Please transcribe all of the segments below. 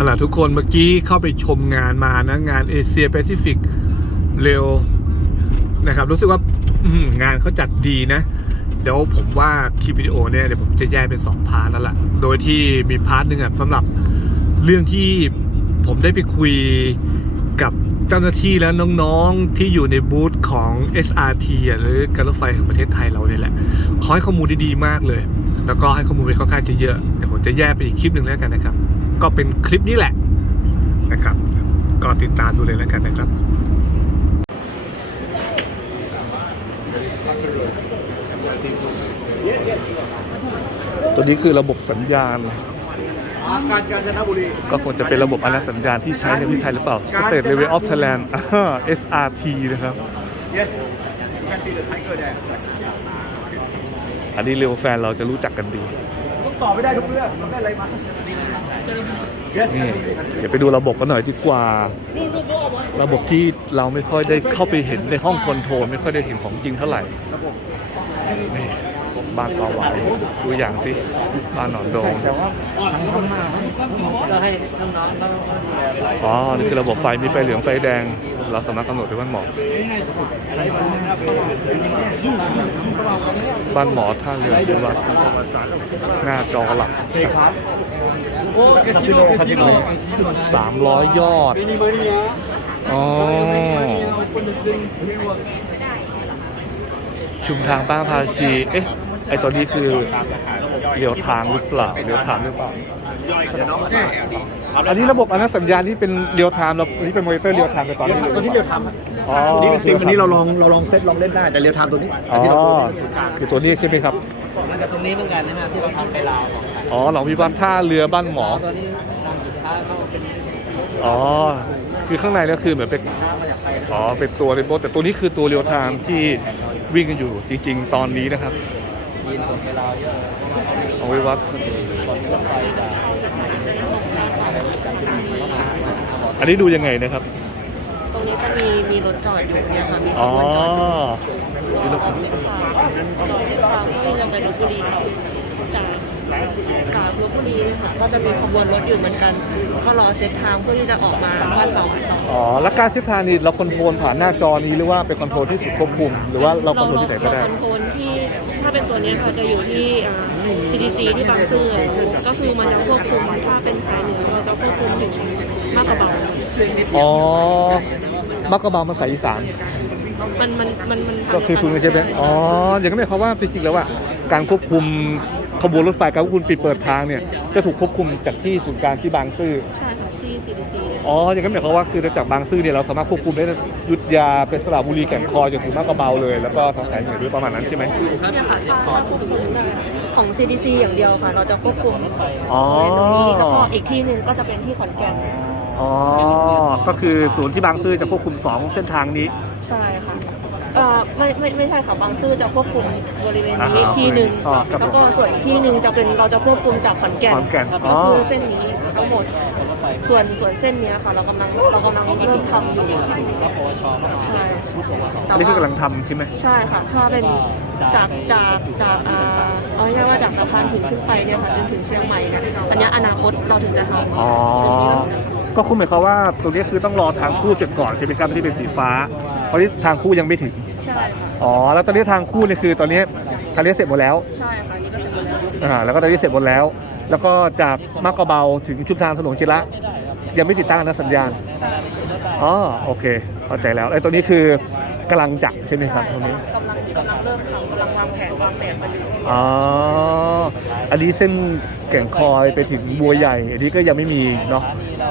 เอาล่ะทุกคนเมื่อกี้เข้าไปชมงานมานะ งานเอเชียแปซิฟิกเร็วนะครับ รู้สึกว่างานเขาจัดดีนะ เดี๋ยวผมว่าคลิปวิดีโอเนี่ยเดี๋ยวผมจะแยกเป็น 2 พาร์ทแล้วล่ะ โดยที่มีพาร์ทหนึ่งอะสำหรับเรื่องที่ผมได้ไปคุยกับเจ้าหน้าที่และน้องๆที่อยู่ในบูธของ SRT หรือการรถไฟแห่งประเทศไทยเราเนี่ยแหละขาให้ข้อมูลดีๆมากเลย แล้วก็ให้ข้อมูลไปค่อนข้างจะเยอะเดี๋ยวผมจะแยกไปอีกคลิปหนึ่งแล้วกันนะครับ ก็เป็นคลิปนี้แหละนะครับ ก็ติดตามดูเลยแล้วกันนะครับตัวนี้คือระบบสัญญาณ การกาญจนบุรีก็คงจะเป็นระบบอนาสัญญาณที่ใช้ในประเทศไทยหรือเปล่า State Level of Thailand อ่า SRT นะครับ yes can see the tiger there อันนี้เร็วแฟนเราจะรู้จักกันดี ต้องตอบไม่ได้ทุกเรื่องมันได้อะไรมา yes นี่เดี๋ยวไปดูระบบกันหน่อยดีกว่า ระบบที่เราไม่ค่อยได้เข้าไปเห็นในห้องคอนโทรลไม่ค่อยได้เห็นของจริงเท่าไหร่นี่บ้านปลาหวายดูอย่างสิบ้านหนอนโดงก็ให้น้องๆต้องดูแลอ๋อ นี่คือระบบไฟมีไฟเหลืองไฟแดง เราสามารถกำหนดได้บ้านหมอ บ้านหมอท่าเรือดูว่าหน้าจอหลัก โอ้กระชิโร่กระชิโร่สามร้อยยอดมินิเบอร์นี่นะอ๋อคนจริงชุมทางป้าพาชีเอ๊ะไอตัวนี้คือเลี้ยวทางหรือเปล่าเลี้ยวทางหรือเปล่าอันนี้ระบบอนาสัญญาณที่เป็นเรียลไทม์เราอันนี้เป็นมอนิเตอร์เรียลไทม์ในตอนนี้ตัวนี้เรียวทำครับ อ๋ออันนี้เป็นซิมอันนี้เราลองเราลองเซตลองเล่นได้แต่เรียวทำตัวนี้อ๋อคือตัวนี้ใช่ไหมครับ มันจะตรงนี้เหมือนกันนะที่เราทำไปลาวของไทยอ๋อหนองพิบัติท่าเรือบ้านหมอตัวนี้ทำสุดท้ายก็เป็นอ๋อ คือข้างในก็คือเหมือนเป็นอ๋อ เป็นตัวเป็นโบทแต่ตัวนี้คือตัวเรียวไทม์ที่วิ่งกันอยู่จริง ๆ ตอนนี้นะครับยีนส่งไปลาวเยอะเอาไว้วัดคนรถไฟจากอันนี้ดูยังไงนะครับตรงนี้ จะมีมีรถจอดอยู่เนี่ยค่ะ มีขอ๋อ บวนจอดอยู่รอเส้นทางรอเส้นทางที่จะไปลบบุรีจากจากลบบุรีเนี่ยค่ะ ก็จะมีขบวนรถอยู่เหมือนกัน ก็รอเส้นทางเพื่อที่จะออกมาบ้านเราต่ออ๋อ แล้วการเซฟทางนี่เราคอนโทรลผ่านหน้าจอนี้หรือว่าเป็นคอนโทรลที่สุดควบคุม หรือว่าเราคอนโทรลที่ไหนก็ได้ เราคอนโทรลที่ถ้าเป็นตัวเนี้ยค่ะจะอยู่ที่อ่า CDC ที่บางซื่อก็คือมันจะควบคุมถ้าเป็นสายเหนือเราจะควบคุมถึงมากกระเบา อ๋อ มักกะเบามาใส่อีสาน มันมันมันมันทำก็คือทุนใช่ไหมอ๋ออย่างนั้นหมายความว่าจริงๆแล้วว่าการควบคุมขบวนรถไฟการควบคุมปิดเปิดทางเนี่ยจะถูกควบคุมจากที่ศูนย์กลางที่บางซื่อใช่ค่ะที่ CDC อ๋ออย่างนั้นหมายความว่าคือจากบางซื่อเนี่ยเราสามารถควบคุมได้ตั้งแต่อยุทธยาเป็นสระบุรีแก่งคอยจนถึงมาบกระเบาเลย แล้วก็ทางสายเหนือด้วยประมาณนั้นใช่ไหมเนี่ยค่ะถ้าถ้าควบคุมได้ของ CDC อย่างเดียวค่ะ เราจะควบคุมอ๋อในตรงนี้แล้วก็อีกที่หนึ่งก็จะเป็นที่ขอนแก่นอ๋อ ก็คือศูนย์ที่บางซื่อจะควบคุมสองเส้นทางนี้ ใช่ค่ะเอ่อไม่ไม่ไม่ใช่ค่ะบางซื่อจะควบคุมบริเวณนี้อ่าฮะที่หนึ่งอ๋อครับผมแล้วก็ส่วนอีกที่หนึ่งจะเป็นเราจะควบคุมจากขอนแก่นขอนแก่นครับอ๋อก็คือเส้นนี้ทั้งหมดส่วนส่วนเส้นเนี้ยค่ะ เรากำลังเรากำลังเริ่มทำอยู่ใช่แต่อันนี้คือกำลัว่างทำใช่ไหม ใช่ค่ะ ถ้าเป็น จากจากจากอ่าเอาง่ายๆว่าจากสะพานหินขึ้นไปเนี่ยค่ะจนถึงเชียงใหม่เนี่ยอันเนี้ยอนาคตเราถึงจะทำอ๋อ ตรงนี้เราถึงจะทำก็คุณหมายความว่าตรงนี้คือต้องรอทางคู่เสร็จก่อนใช่ไหมครับที่เป็นสีฟ้า เพราะที่ทางคู่ยังไม่ถึง ใช่ค่ะอ๋อ แล้วตอนนี้ทางคู่เนี่ยคือตอนนี้ทางนี้เสร็จหมดแล้ว ใช่ค่ะอันนี่ก็เสร็จหมดแล้วอ่า แล้วก็ตอนนี้เสร็จหมดแล้ว แล้วก็จากมักกะเบาถึงชุมทางถนนจิระยังไม่ติดตั้งนะสัญญาณ อ๋อ โอเค เข้าใจแล้วไอ้ตัวนี้คือ กำลังจักใช่ไหมครับตรงนี้กำลังกำลังเริ่มทำกำลังวางแผนวางแบบมาอยู่อ๋ออันนี้เส้นแก่งคอยไปถึงบัวใหญ่ อันนี้ก็ยังไม่มีเนาะ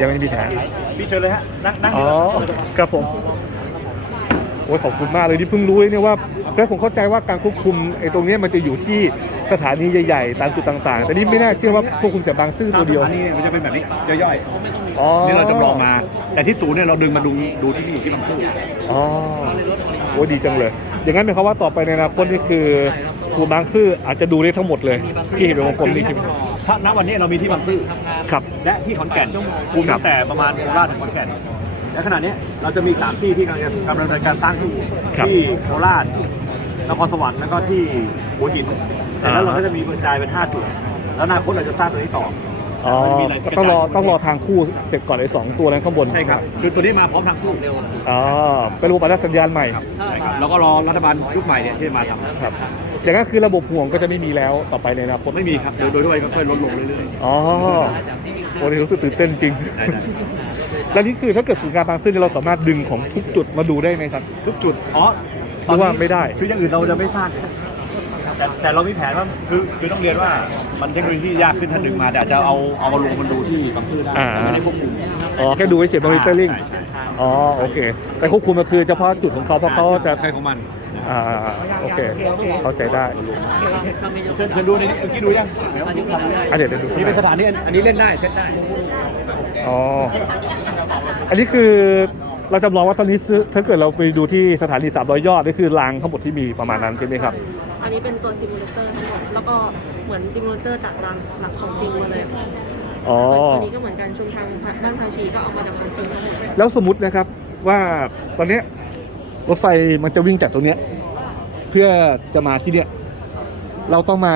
ยังไม่มีแผนพี่เชิญเลยฮะนั่งนั่งอ๋อครับผมโอ้ยขอบคุณมากเลยที่เพิ่งรู้เลยเนี่ยว่าแล้วผมเข้าใจว่าการควบคุมไอ้ตรงเนี้ยมันจะอยู่ที่สถานีใหญ่ๆตามจุดต่างๆ แต่นี่ไม่น่าเชื่อว่าควบคุมจากบางซื่อตัวเดียวอันนี้เนี่ยมันจะเป็นแบบนี้ย่อย อ๋อๆนี่เราจำลองมา แต่ที่ศูนย์เนี่ยเราดึงมาดูดูที่นี่ที่บางซื่ออ๋อโอ้ดีจังเลย อย่างนั้นหมายความว่าต่อไปในอนาคตนี่คือศูนย์บางซื่ออาจจะดูได้ทั้งหมดเลย ที่เห็นเป็นวงกลมนี่ใช่ไหมถ้าณวันนี้เรามีที่บางซื่อครับ และที่ขอนแก่นคุมครับตั้งแต่ประมาณโคราชถึงขอนแก่นและขณะนี้เราจะมีสามที่ที่กำลังกำลังดำเนินการสร้างที่ที่โคราชนครสวรรค์แล้วก็ที่หัวหินแต่แล้วเราก็จะมีกระจายเป็นห้าจุด แล้วอนาคตเราจะสร้างตัวนี้ต่อ อ๋อมันมีอะไรต้องรอต้องรอทางคู่เสร็จก่อนไอ้สองตัวนั้นข้างบนใช่ครับ คือตัวนี้มาพร้อมทางคู่เร็วอ๋อเป็นระบบอัตราสัญญาณใหม่ใช่ครับ แล้วก็รอรัฐบาลยุคใหม่เนี่ยที่จะมาทำครับอย่างนั้นคือระบบห่วงก็จะไม่มีแล้วต่อไปในอนาคตไม่มีครับ โดยโดยทั่วไปก็ค่อยลดลงเรื่อยอ๋อโอ้นี่รู้สึกตื่นเต้นจริง ๆได้ได้แล้วนี่คือถ้าเกิดศูนย์กลารบางซื่อเนี่ยเราสามารถดึงของทุกจุดมาดูได้ไหมครับทุกจุด อ๋อหรือว่าไม่ได้ คืออย่างอื่นเราจะไม่สร้าง แต่แต่เรามีแผนว่าคือคือต้องเรียนว่ามันเทคโนโลยีที่ยากขึ้นถ้าดึงมา แต่อาจจะเอาเอามาลงมันดูที่บางซื่อได้อ่า แต่ไม่ได้ควบคุมอ๋อแค่ดูไว้เฉยมอนิเตอร์ลิงใช่ใช่อ๋อโอเคแต่ควบคุมก็คือเฉพาะจุดของเขาเพราะเขาจะใครของมันอ่าโอเคเข้าใจได้เชิญเชิญดูในนี้เมื่อกี้ดูยังอะเดี๋ยวเดี๋ยวดูข้างนี่เป็นสในถานที่อันนี้เล่นได้เซ็ตได้อ๋ออันนี้คือเราจำลองว่าตอนนี้ซื้อถ้าเกิดเราไปดูที่สถานี300ยอดนี่คือรางทั้งหมดที่มีประมาณนั้นใช่ไหมครับ อันนี้เป็นตัวซิมูเลเตอร์ทั้งหมดแล้วก็เหมือนซิมูเลเตอร์จากรังหลักของจริงมาเลยอ๋อ ตัวนี้ก็เหมือนกันชุมทางบ้านภาชีก็เอามาจากของจริงมาเลยแล้วสมมตินะครับว่าตอนเนี้ยรถไฟมันจะวิ่งจากตรงเนี้ยเพื่อจะมาที่เนี้ยเราต้องมา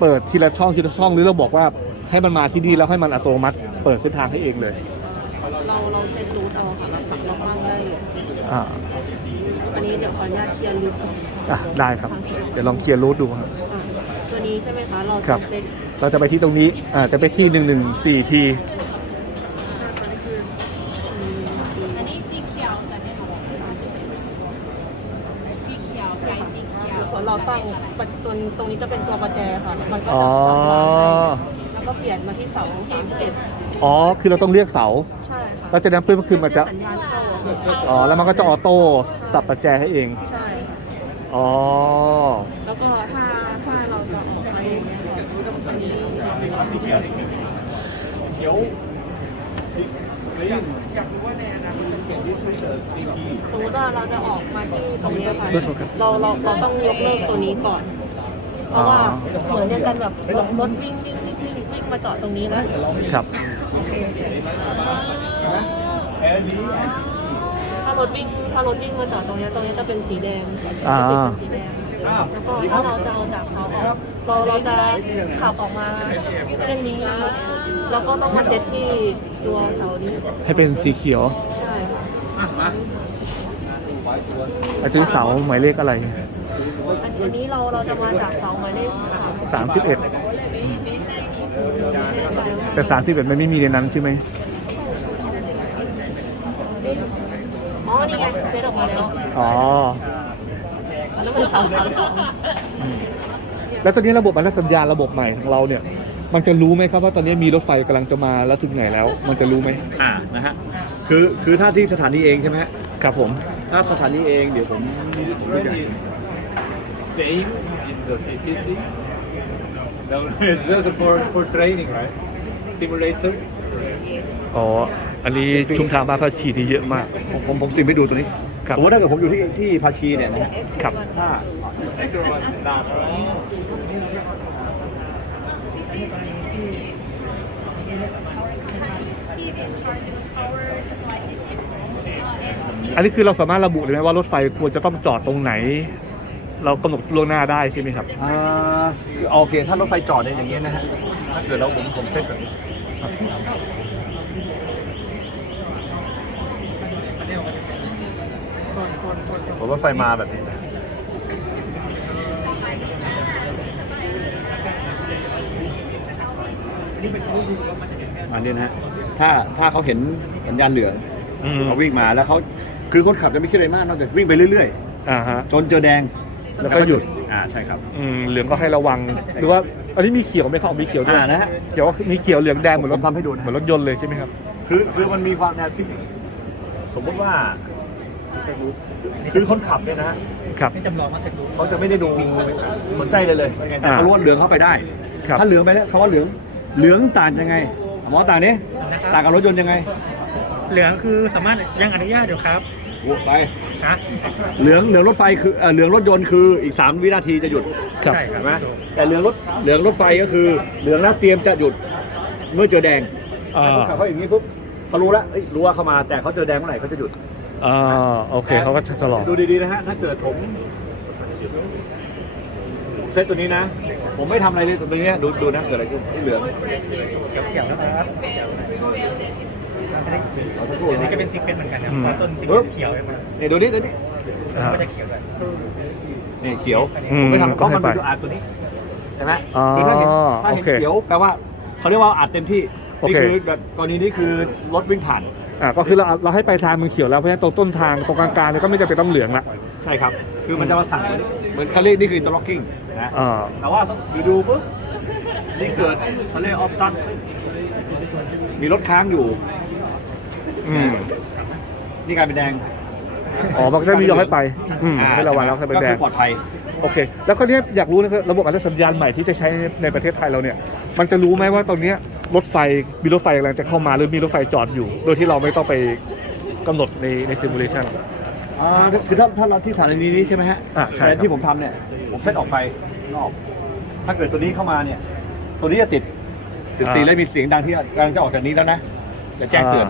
เปิดทีละช่องทีละช่องหรือเราบอกว่าให้มันมาที่นี่แล้วให้มันอัตโนมัติ เปิดเส้นทางให้เองเลย เราเราเซตรูทเอาค่ะเราสั่งเราตั้งได้เลยอ่า อันนี้เดี๋ยวขออนุญาตเคลียร์รูทก่อน อะได้ครับ เดี๋ยวลองเคลียร์รูทดูครับอะตัวนี้ใช่ไหมคะ เราครัจะบเซตเราจะไปที่ตรงนี้อ่าจะไปที่หนึ่งหนึ่งสี่ทีอันนี้สีเขียวแต่ไม่สีเขียวไฟสีเขียวเราตั้งตัวตรงนี้จะเป็นตัวประแจค่ะ มันก็อ๋อ จะสับรางให้แล้วก็เปลี่ยนมาที่เสาสามสิบเอ็ดอ๋อ คือเราต้องเรียกเสา ใช่ค่ะแล้วจากนั้นเพื่อคือมันจะ สัญญาณเข้าอะค่ะอ๋อ แล้วมันก็จะออโต้สับประแจให้เอง ใช่ อ๋อ แล้วก็ถ้าถ้าเราจะออกไปอันนี้เดี๋ยวสมมติว่าเราจะออกมาที่ตรงเนี้ยค่ะขอโทษครับเราเราเราต้องยกเลิกตัวนี้ก่อน เพราะว่าเหมือนอย่างกันแบบรถวิ่งวิ่งวิ่งวิ่งวิ่งมาจอดตรงนี้แล้วครับถ้า รถวิ่งถ้ารถวิ่งมาจอดตรงเนี้ยตรงนี้จะเป็นสีแดงอ่าจะติดเป็นสีแดงแล้วก็ถ้าเราจะเอาจากเขาออกเราเราจะขับออกมาเส้นนี้แล้วก็ต้องมาเซตที่ตัวเสานี้ให้เป็นสีเขียวใช่ค่ะอาจจะเสาหมายเลขอะไรอันนี้เราเราจะมาจากเสาหมายเลขสาม31แต่31มันไม่มีในนั้นใช่ไหม อ๋อ นี่ไงเซตออก มาแล้วอ๋อ แล้วเป็นเสาสามสองแล้วตอนนี้ระบบอัตราสัญญาณระบบใหม่ของเราเนี่ย มันจะรู้ไหมครับว่าตอนนี้มีรถไฟกำลังจะมาแล้วถึงไหนแล้ว มันจะรู้ไหมอ่านะฮะคือคือถ้าที่สถานีเองใช่ไหมฮะครับผม ถ้าสถานีเองเดี๋ยวผม same in the CTC. No, it's just for, for training, right? Simulator. อ๋อ อันนี้ชุมทางบ้านพระชีที่เยอะมาก ผมผมผมสิมไปดูตัวนี้ครับ สมมติถ้าเกิดผมอยู่ที่ที่ภาชีเนี่ยนะฮะครับ ถ้า Extra one, that, right? อันนี้คือเราสามารถระบุเลยไหมว่ารถไฟควรจะต้องจอดตรงไหน เรากำหนดล่วงหน้าได้ใช่ไหมครับอ่าโอเค ถ้ารถไฟจอดเนี่ยอย่างเงี้ยนะฮะถ้าเกิดเราผมผมเซ็ตแบบนี้ ผมรถไฟมาแบบนี้นะอันนี้นะฮะถ้าถ้าเขาเห็นสัญญาณเหลืองอืม เขาวิ่งมาแล้วเขาคือคนขับจะไม่คิดอะไรมากนอกจากวิ่งไปเรื่อยอ่าฮะ ๆ จนเจอแดงแล้วก็หยุด อ่าใช่ครับ อืมเหลืองก็ให้ระวัง หรือว่า อันนี้มีเขียวไหมครับมีเขียวด้วยอ่านะฮะเขียวมีเขียวเหลืองแดงเหมือนรถผมทำให้ดูนะ เหมือนรถยนต์เลยใช่ไหมครับ คือคือมันมีความแนวคิดสมมติว่า คือคนขับเนี่ยนะฮะครับเขาจะไม่ได้ดูสนใจเลยเลยแต่เขารู้ว่าเหลืองเข้าไปได้ ครับ ถ้าเหลืองไปแล้วเขาว่าเหลืองเหลืองต่างยังไงหมอต่างนี้ต่างกับรถยนต์ยังไงเหลืองคือสามารถยังอนุญาตอยู่ครับไปนะเหลืองเหลืองรถไฟคือเอ่อเหลืองรถยนต์คืออีก 3 วินาทีจะหยุดครับ ใช่ครัเห็บนไหมแต่เหลืองรถเหลืองรถไฟก็คือเหลืองแล้วเตรียมจะหยุดเมื่อเจอแดงอ่าเขาขับเขาอย่างนี้ปุ๊บเขารู้แล้วเอ้ยรู้ว่าเข้ามาแต่เขาเจอแดงเมื่อไหร่เขาจะหยุด อ่าโอเคเขาก็ชะลอดูดีๆนะฮะถ้าเกิดผมเซตตัวนี้นะ ผมไม่ทำอะไรเลยตัวนี้ดูดูนะเกิดอะไรขึ้นที่เหลืองเขียวนะครับเอาสักครู่เดี๋ยวนี้นะก็เป็นซิกเป็นเหมือนกันนะอืมพอต้นซิกเขียวใช่ไหมนี่ดูนี่ดูนี่อ่า ก็จะเขียวแบบนี่เขียวอืมผมไม่ทำเพราะมันก็ให้เป็นไปอาดตัวนี้ใช่ไหมอ๋อคือถ้าเห็นถ้าเห็นโอเคเขียวแปลว่าเขาเรียกว่าอัดเต็มที่โอนี่เค คือแบบกรณีนี้คือรถวิ่งผ่าน อ่าก็คือเราเราให้ไปทางมันเขียวแล้วเพราะฉะนั้นตรงต้นทางตรงกลางๆเนี่ยก็ไม่จำเป็นต้องเหลืองละ ใช่ครับ คือมันจะมาสั่งเหมือนเขาเรียกนี่คือ interlocking นะอ่า แต่ว่าดูดูปุ๊บนี่เกิดเขาเรียกออฟตันมีรถค้างอยู่ อืมนี่กลายเป็นแดงอ๋อมันก็จะมียอมให้ไป อืมให้ระวังแล้วให้ไปก็แดคืงอปลอดภัย โอเค แล้วคราวนี้อยากรู้นะครับระบบอัลสัญญาณใหม่ที่จะใช้ในประเทศไทยเราเนี่ย มันจะรู้ไหมว่าตอนเนี้ยรถไฟมีรถไฟกำลังจะเข้ามาหรือมีรถไฟจอดอยู่ โดยที่เราไม่ต้องไปกำหนดในในซิมูเลชันอ่าคือถ้าถ้าเราที่สถานีนี้ใช่ไหมฮะอะใช่ครับแต่ที่ผมทำเนี่ยผมเซตออกไปนอก ถ้าเกิดตัวนี้เข้ามาเนี่ย ตัวนี้จะติดติดสีแล้วมีเสียงดังที่กำลังจะออกจากนี้แล้วนะจะแจ้งเตือน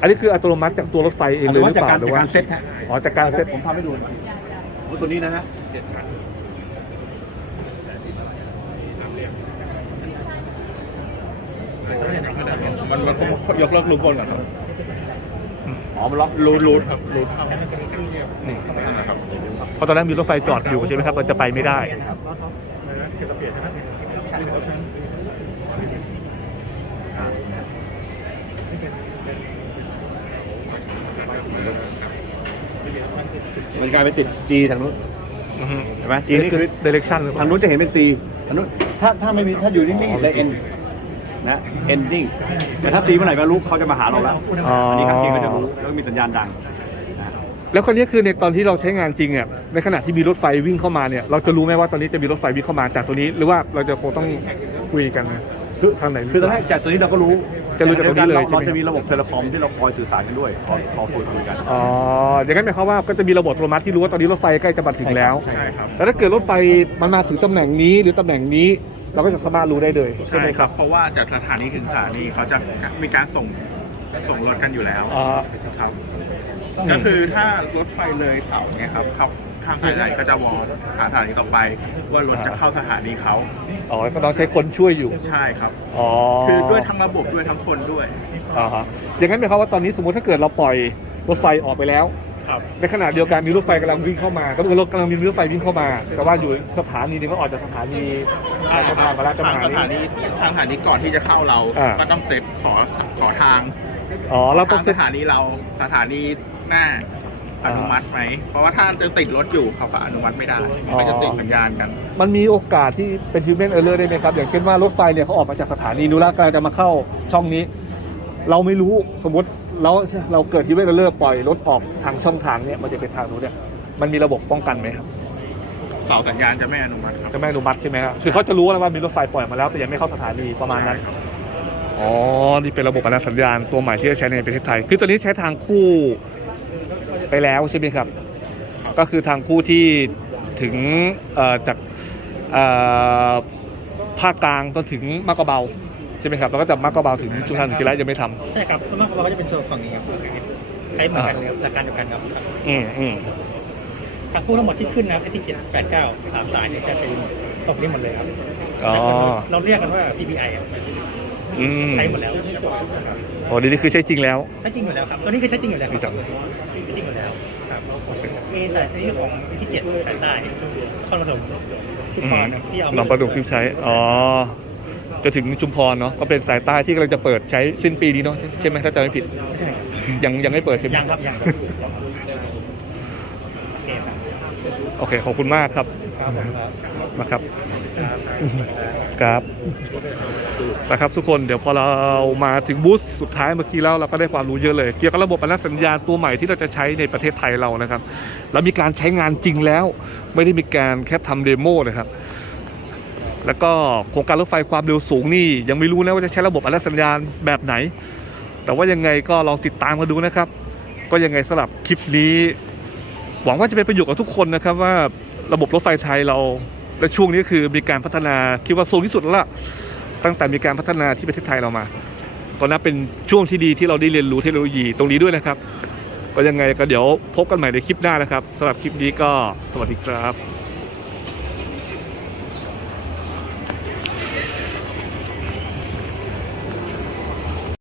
อันนี้คืออัตโนมัติจากตัวรถไฟเองเลยหรือจากเปกาล่ารหรืจากอว่าการเซตฮะอ๋อจากการเซตผมทำให้ดูว่าตัวนี้นะฮะ มันมันยกเลิกรูปบนก่อนอ๋อมันล็อกรูรูครับรูเพราะตอนแรกมีรถไฟจอดอยู่ใช่ไหมครับมันจะไปไม่ได้มันกลายเป็นติด G ทางนู้นเห็นไหม G นี่คือ direction หรือเปทางล่านู้นจะเห็นเป็น C ทางนู้นถ้าถ้าไม่มีถ้าอยู่นิ่งๆเลย N นะ ending แต่ถ้า C เมื่อไหร่ไม่รู้เขาจะมาหาเราแล้วอ๋ออัอันนี้ครับ C ก็จะรู้แล้วก็มีสัญญาณดัง แล้วคนนี้คือในตอนที่เราใช้งานจริงอะในขณะที่มีรถไฟวิ่งเข้ามาเนี่ยเราจะรู้ไหมว่าตอนนี้จะมีรถไฟวิ่งเข้ามาจากตัวนี้ หรือว่าเราจะคงต้องคุยกันคือ ทางไหน คือตอนแรกจากตัวนี้เราก็รู้จะรู้จากตรงนี้เลยเราใช่ไหม เราจะมีระบบเทเลคอมที่เราคอยสื่อสารกันด้วยพอพอคุยคุยกัน อ๋ออย่างนั้นหมายความว่าก็จะมีระบบอัตโนมัติที่รู้ว่าตอนนี้รถไฟใกล้จะมาถึงแล้ว ใช่ครับ แล้วถ้าเกิดรถไฟมันมาถึงตำแหน่งนี้หรือตำแหน่งนี้ เราก็จะสามารถรู้ได้เลยใช่ใช่ไหมคครัรับบเพราะว่าจากสถานีถึงสถานีเขาจะมีการส่งส่งรถกันอยู่แล้วอ๋อครับ ก็คือถ้ารถไฟเลยเสาเนี่ยครับเขาทางสายไหนก็จะวอลหาสถานีต่อไป ว่ารถจะเข้าสถานีเขาอ๋อก็ต้องใช้คนช่วยอยู่ ใช่ครับ อ๋อคือด้วยทั้งระบบด้วยทั้งคนด้วย อ่าฮะอย่างนั้นหมายความว่าตอนนี้สมมติถ้าเกิดเราปล่อยรถไฟออกไปแล้ว ครับ ในขณะเดียวกันมีรถไฟกำลังวิ่งเข้ามาก็คือรถกำลังมีรถไฟวิ่งเข้ามา แต่ว่าอยู่สถานีหนึงก็ออกจากสถานีทางสะพานมาแล้วจะทางมาสถานีทางสถานีก่อนที่จะเข้าเรา อ่า ก็ต้องเซตขอขอทางอ๋อเราต้อทางงเซ็สตถานีเราสถานีหน้าออ่านุมัติไหม เพราะว่าถ้าจะติดรถอยู่เขาก็อนุมัติไม่ได้มันก็จะติดสัญญาณกัน มันมีโอกาสที่เป็น human error ได้ไหมครับ อย่างเช่นว่ารถไฟเนี่ยเขาออกมาจากสถานีนู้นแล้วกำลังจะมาเข้าช่องนี้ เราไม่รู้สมมติ เราเราเกิด human error ปล่อยรถออกทางช่องทางเนี่ยมันจะเป็นทางนู้นเนี่ยมันมีระบบป้องกันไหมครับเสาสัญญาณจะไม่อนุมัติครับจะไม่อนุมัติใช่ไหมครับคือเขาจะรู้แล้วว่ามีรถไฟปล่อยมาแล้วแต่ยังไม่เข้าสถานีประมาณนั้นใช่ครับอ๋อนี่เป็นระบบอนาสัญญาณตัวใหม่ที่จะใช้ในประเทศไทย คือตัวนี้ใช้ทางคู่ไปแล้วใช่ไหมครับ ก็คือทางคู่ที่ถึงเอ่อจากเอ่อภาคกลางจนถึงมากกะเบา ใช่ไหมครับแล้วก็จากมากกะเบาถึงชุมทางถึงกิระยังไม่ทำใช่ครับส่วนมากเราก็จะเป็นโซนฝั่งนี้ครับใช้เหมือนกันเลยครับหลักการเดียวกันครับอืมอืมทางคู่ทั้งหมดที่ขึ้นนะครับที่เจ็ดแปดเก้าสามสายเนี่ยจะเป็นตรงนี้หมดเลยครับอ๋อเราเรียกกันว่า CPI ครับอืมใช้หมดแล้วโอ้นี่คือใช้จริงแล้ว ใช้จริงอยู่แล้วครับตัวนี้ก็ใช้จริงอยู่แล้วคดีจัรังบใช้จริงอยู่แล้วครับมีสายที่ของที่เจ็ดสายใต้ข้อระดมทุกอืตอมนนะที่เอาหนองประดุกที่ใช้ อ๋อ จะถึงชุมพรเนาะก็เป็นสายใต้ที่กำลังจะเปิดใช้สิ้นปีนี้เนาะใช่ไหมถ้าจำไม่ผิดใช่ยังยังไม่เปิดใช่ไหมยังครับยังครับโอเคครับโอเคขอบคุณมากครับครับผมครับมาครับครับนะครับทุกคนเดี๋ยวพอเรามาถึงบูธสุดท้ายเมื่อกี้แล้วเราก็ได้ความรู้เยอะเลย เกี่ยวกับระบบอนัสัญญาณตัวใหม่ที่เราจะใช้ในประเทศไทยเรานะครับ แล้วมีการใช้งานจริงแล้ว ไม่ได้มีการแค่ทำเดโมนะครับ แล้วก็โครงการรถไฟความเร็วสูงนี่ยังไม่รู้นะว่าจะใช้ระบบอนัสัญญาณแบบไหน แต่ว่ายังไงก็ลองติดตามกันดูนะครับ ก็ยังไงสำหรับคลิปนี้ หวังว่าจะเป็นประโยชน์กับทุกคนนะครับว่าระบบรถไฟไทยเราและช่วงนี้คือมีการพัฒนาคิดว่าสูงที่สุดแล้วล่ะตั้งแต่มีการพัฒนาที่ประเทศไทยเรามาก็นับเป็นช่วงที่ดีที่เราได้เรียนรู้เทคโนโลยีตรงนี้ด้วยนะครับ ก็ยังไงก็เดี๋ยวพบกันใหม่ในคลิปหน้านะครับสำหรับคลิปนี้ก็สวัสดีครับ